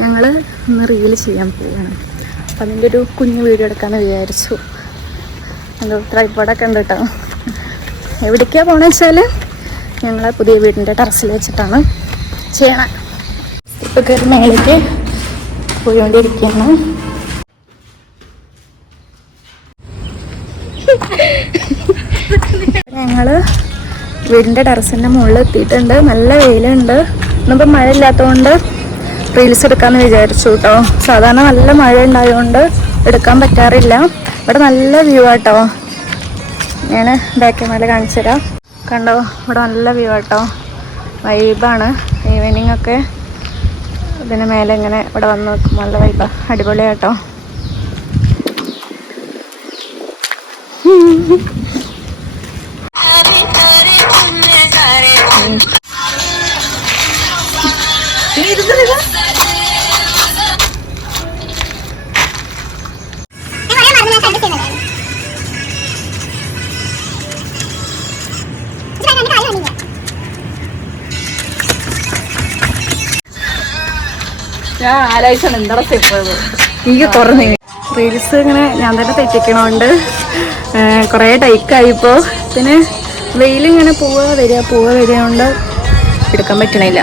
ഞങ്ങൾ ഒന്ന് റീൽ ചെയ്യാൻ പോവുകയാണ്. അപ്പം അതിൻ്റെ ഒരു കുഞ്ഞു വീഡിയോ എടുക്കാമെന്ന് വിചാരിച്ചു. എന്തോ ട്രൈപ്പോഡൊക്കെ ഉണ്ട് കേട്ടോ. എവിടേക്കാണ് പോകണമെന്ന് വെച്ചാൽ ഞങ്ങളെ പുതിയ വീടിൻ്റെ ടെറസിൽ വെച്ചിട്ടാണ് ചെയ്യണം. ഇപ്പോൾ കയറി മേലേക്ക് പോയിക്കൊണ്ടിരിക്കുകയാണ്. ഞങ്ങൾ വീടിൻ്റെ ടെറസിൻ്റെ മുകളിൽ എത്തിയിട്ടുണ്ട്. നല്ല വെയിലുണ്ട്. ഇന്നിപ്പോൾ മഴ ഇല്ലാത്തതുകൊണ്ട് റീൽസ് എടുക്കാമെന്ന് വിചാരിച്ചു കേട്ടോ. സാധാരണ നല്ല മഴ ഉണ്ടായതുകൊണ്ട് എടുക്കാൻ പറ്റാറില്ല. ഇവിടെ നല്ല വ്യൂ ആട്ടോ. ഞാൻ ബാക്ക് ക്യാമറ കാണിച്ചു തരാം. കണ്ടോ, ഇവിടെ നല്ല വ്യൂ ആട്ടോ. വൈബാണ്. ഈവനിങ് ഒക്കെ ഇതിന് മേലെ ഇങ്ങനെ ഇവിടെ വന്ന് നോക്കുമ്പോൾ നല്ല വൈബാ. അടിപൊളിയാട്ടോ. ഞാൻ ആലോചിച്ചാണ് എന്താ സ്റ്റെപ്പ് എനിക്ക് കുറഞ്ഞു. റീൽസ് ഇങ്ങനെ ഞാൻ തന്നെ തെറ്റിക്കണോണ്ട് കുറേ ടൈക്കായിപ്പോൾ. പിന്നെ വെയിലിങ്ങനെ പോവുക വരിക കൊണ്ട് എടുക്കാൻ പറ്റണില്ല.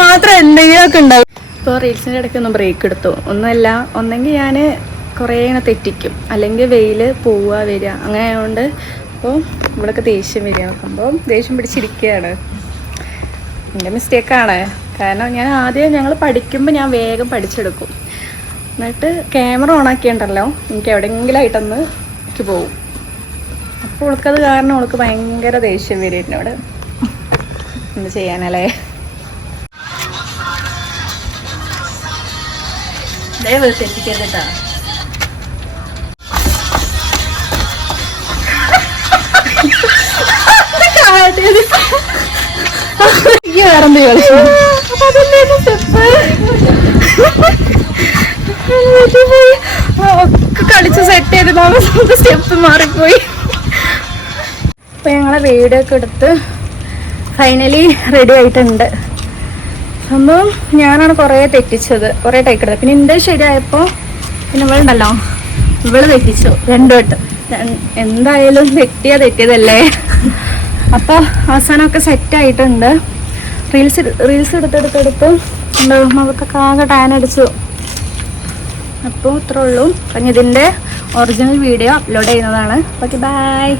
മാത്രം എന്തെങ്കിലുമൊക്കെ ഉണ്ടാവും. ഇപ്പോൾ റീൽസിൻ്റെ ഇടയ്ക്ക് ഒന്ന് ബ്രേക്ക് എടുത്തു. ഒന്നുമല്ല, ഒന്നെങ്കിൽ ഞാൻ കുറേ ഇങ്ങനെ തെറ്റിക്കും, അല്ലെങ്കിൽ വെയിൽ പോവുക വരിക അങ്ങനെ ആയതുകൊണ്ട് അപ്പോൾ ഇവിടെയൊക്കെ ദേഷ്യം വരിക. നോക്കുമ്പോൾ ദേഷ്യം പിടിച്ചിരിക്കുകയാണ്. എൻ്റെ മിസ്റ്റേക്കാണ്. കാരണം ഞങ്ങൾ പഠിക്കുമ്പോൾ ഞാൻ വേഗം പഠിച്ചെടുക്കും. എന്നിട്ട് ക്യാമറ ഓണാക്കിയുണ്ടല്ലോ എനിക്ക് എവിടെയെങ്കിലും ആയിട്ടൊന്ന് എനിക്ക് പോവും. അപ്പോൾ അവൾക്കത് കാരണം അവൾക്ക് ഭയങ്കര ദേഷ്യം വരും എന്നോട്. എന്ത് ചെയ്യാനല്ലേ. തെറ്റിക്കരുതാ. വേറെന്ത് കളിച്ചു ഒക്കെ കളിച്ച് സെറ്റ് ചെയ്തതാണ്. സ്റ്റെപ്പ് മാറിപ്പോയി. അപ്പൊ ഞങ്ങളെ വീഡിയോ ഒക്കെ എടുത്ത് ഫൈനലി റെഡി ആയിട്ടുണ്ട്. സംഭവം ഞാനാണ് കുറേ തെറ്റിച്ചത്, കുറേ ടൈക്ക് എടുത്തത്. പിന്നെ എൻ്റെ ശരിയായപ്പോൾ പിന്നെ ഇവളുണ്ടല്ലോ, ഇവള് തെറ്റിച്ചു 2 വട്ടം. എന്തായാലും തെറ്റിയതല്ലേ. അപ്പോൾ അവസാനമൊക്കെ സെറ്റായിട്ടുണ്ട്. റീൽസ് എടുത്തെടുത്ത് നമുക്കൊക്കെ ആകെ ടാൻ അടിച്ചു. അപ്പോൾ ഇത്രേ ഉള്ളൂ. അപ്പം ഇതിൻ്റെ ഒറിജിനൽ വീഡിയോ അപ്ലോഡ് ചെയ്യുന്നതാണ്. Okay, by.